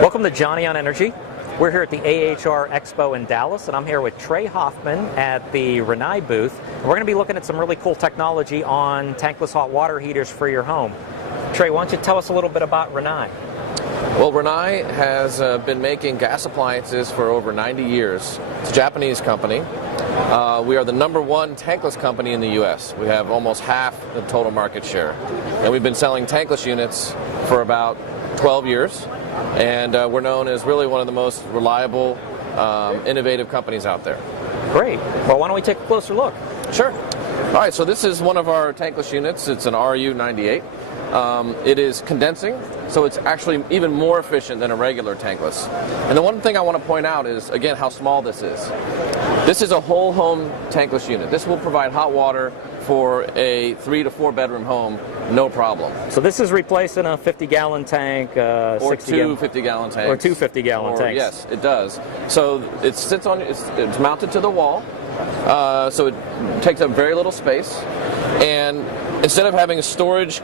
Welcome to Johnny on Energy. We're here at the AHR Expo in Dallas, and I'm here with Trey Hoffman at the Rinnai booth. And we're going to be looking at some really cool technology on tankless hot water heaters for your home. Trey, why don't you tell us a little bit about Rinnai? Well, Rinnai has been making gas appliances for over 90 years. It's a Japanese company. We are the #1 tankless company in the U.S. We have almost half the total market share. And we've been selling tankless units for about 12 years. And we're known as really one of the most reliable, innovative companies out there. Great. Well, why don't we take a closer look? Sure. All right, so this is one of our tankless units. It's an RU98. It is condensing, so it's actually even more efficient than a regular tankless. And the one thing I want to point out is, again, how small this is. This is a whole home tankless unit. This will provide hot water for a 3 to 4 bedroom home, no problem. So this is replacing a 50-gallon tank, or two 50-gallon tanks. Or two 50-gallon tanks. Yes, it does. So it sits on, it's mounted to the wall, so it takes up very little space. And instead of having a storage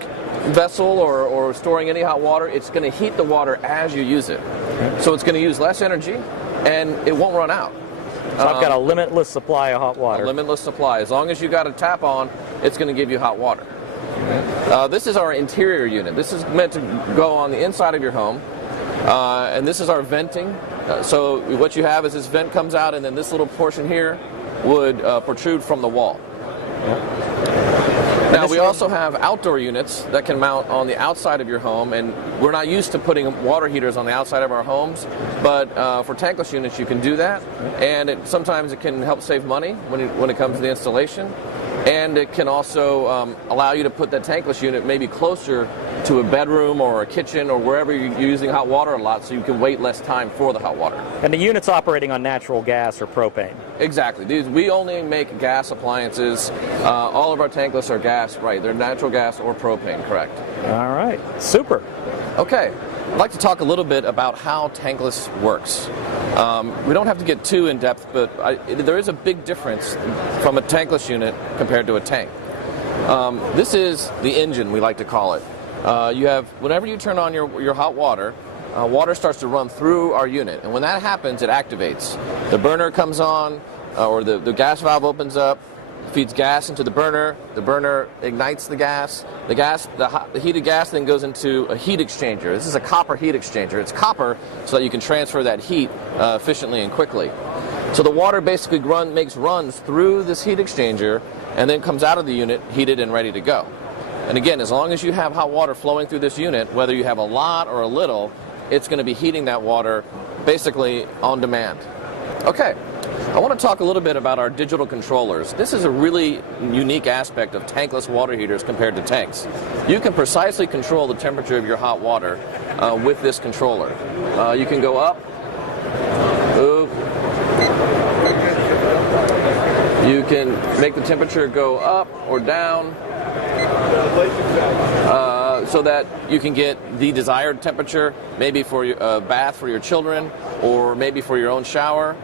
vessel or storing any hot water, it's going to heat the water as you use it. So it's going to use less energy, and it won't run out. So I've got a limitless supply of hot water. A limitless supply. As long as you got a tap on, it's going to give you hot water. This is our interior unit. This is meant to go on the inside of your home. And this is our venting. So what you have is this vent comes out, and then this little portion here would protrude from the wall. Now, we also have outdoor units that can mount on the outside of your home, and we're not used to putting water heaters on the outside of our homes, but for tankless units you can do that, and sometimes it can help save money when it comes to the installation, and it can also allow you to put that tankless unit maybe closer to a bedroom or a kitchen or wherever you're using hot water a lot, so you can wait less time for the hot water. And the unit's operating on natural gas or propane? Exactly. We only make gas appliances. All of our tankless are gas, right? They're natural gas or propane, correct. All right. Super. Okay. I'd like to talk a little bit about how tankless works. We don't have to get too in-depth, but there is a big difference from a tankless unit compared to a tank. This is the engine, we like to call it. You have, whenever you turn on your hot water, water starts to run through our unit, and when that happens, it activates. The burner comes on, or the gas valve opens up, feeds gas into the burner ignites the gas. The heated gas then goes into a heat exchanger. This is a copper heat exchanger. It's copper so that you can transfer that heat efficiently and quickly. So the water basically makes runs through this heat exchanger and then comes out of the unit heated and ready to go. And again, as long as you have hot water flowing through this unit, whether you have a lot or a little, it's going to be heating that water basically on demand. Okay, I want to talk a little bit about our digital controllers. This is a really unique aspect of tankless water heaters compared to tanks. You can precisely control the temperature of your hot water with this controller. You can go up, you can make the temperature go up or down, so that you can get the desired temperature, maybe for a bath for your children, or maybe for your own shower.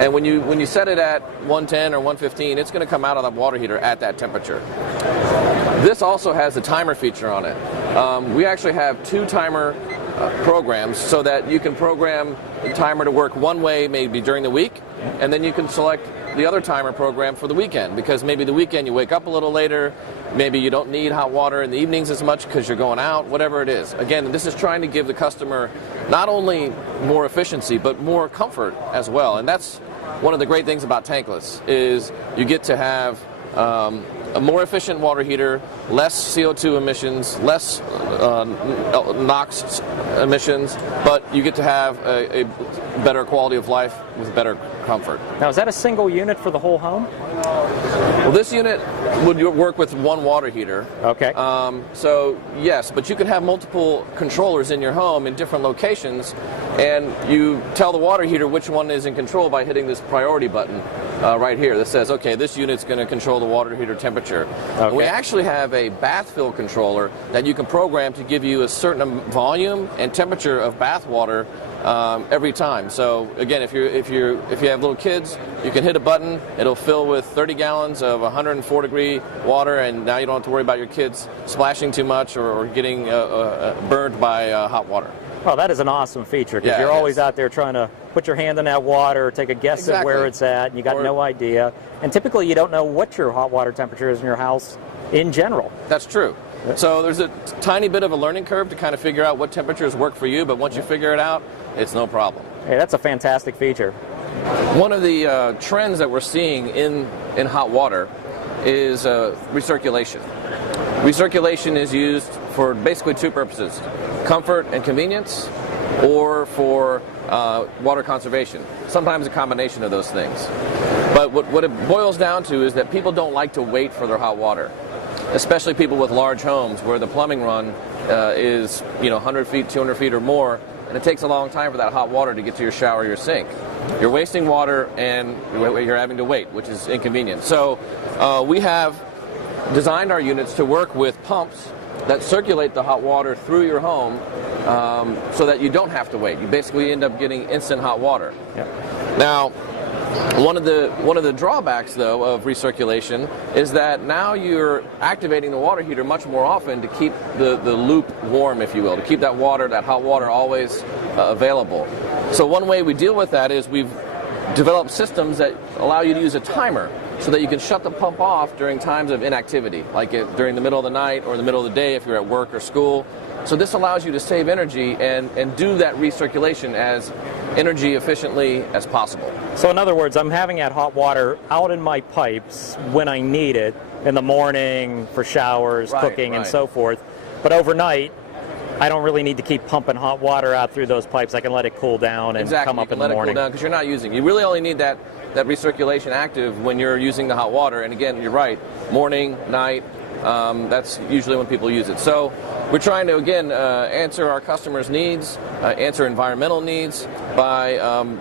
And when you set it at 110 or 115, it's going to come out of the water heater at that temperature. This also has a timer feature on it. We actually have 2 timer programs so that you can program the timer to work one way maybe during the week, and then you can select the other timer program for the weekend, because maybe the weekend you wake up a little later, maybe you don't need hot water in the evenings as much because you're going out, whatever it is. Again, this is trying to give the customer not only more efficiency but more comfort as well, and that's one of the great things about tankless is you get to have a more efficient water heater, less CO2 emissions, less NOx emissions, but you get to have a better quality of life with better comfort. Now, is that a single unit for the whole home? Well, this unit would work with one water heater. Okay. So, yes, but you can have multiple controllers in your home in different locations, and you tell the water heater which one is in control by hitting this priority button. right here that says, okay, this unit's going to control the water heater temperature. Okay. We actually have a bath fill controller that you can program to give you a certain volume and temperature of bath water every time. So again, if you have little kids, you can hit a button, it'll fill with 30 gallons of 104 degree water, and now you don't have to worry about your kids splashing too much or getting burned by hot water. Oh, that is an awesome feature, because Yeah, you're it always is. out there trying to put your hand in that water, take a guess at Exactly. where it's at, and you got no idea. And typically you don't know what your hot water temperature is in your house in general. That's true. So there's a tiny bit of a learning curve to kind of figure out what temperatures work for you, but once you figure it out, it's no problem. Hey, that's a fantastic feature. One of the trends that we're seeing in hot water is recirculation. Recirculation is used for basically two purposes: comfort and convenience, or for water conservation. Sometimes a combination of those things. But what it boils down to is that people don't like to wait for their hot water, especially people with large homes where the plumbing run is 100 feet, 200 feet or more, and it takes a long time for that hot water to get to your shower or your sink. You're wasting water and you're having to wait, which is inconvenient. So we have designed our units to work with pumps that circulate the hot water through your home, so that you don't have to wait. You basically end up getting instant hot water. Yeah. Now, one of the drawbacks, though, of recirculation is that now you're activating the water heater much more often to keep the loop warm, if you will, to keep that hot water always available. So one way we deal with that is we've developed systems that allow you to use a timer so that you can shut the pump off during times of inactivity, like during the middle of the night or the middle of the day if you're at work or school. So this allows you to save energy and do that recirculation as energy efficiently as possible. So in other words, I'm having that hot water out in my pipes when I need it, in the morning for showers, Right, cooking, and right. so forth. But overnight, I don't really need to keep pumping hot water out through those pipes. I can let it cool down and Exactly. come up You in can the let morning. it cool down because you're not using it. You really only need that recirculation active when you're using the hot water. And again, you're right, morning, night, that's usually when people use it. So we're trying to, again, answer our customers' needs, answer environmental needs by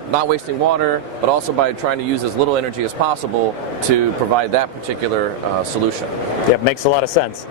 not wasting water, but also by trying to use as little energy as possible to provide that particular solution. Yeah, makes a lot of sense.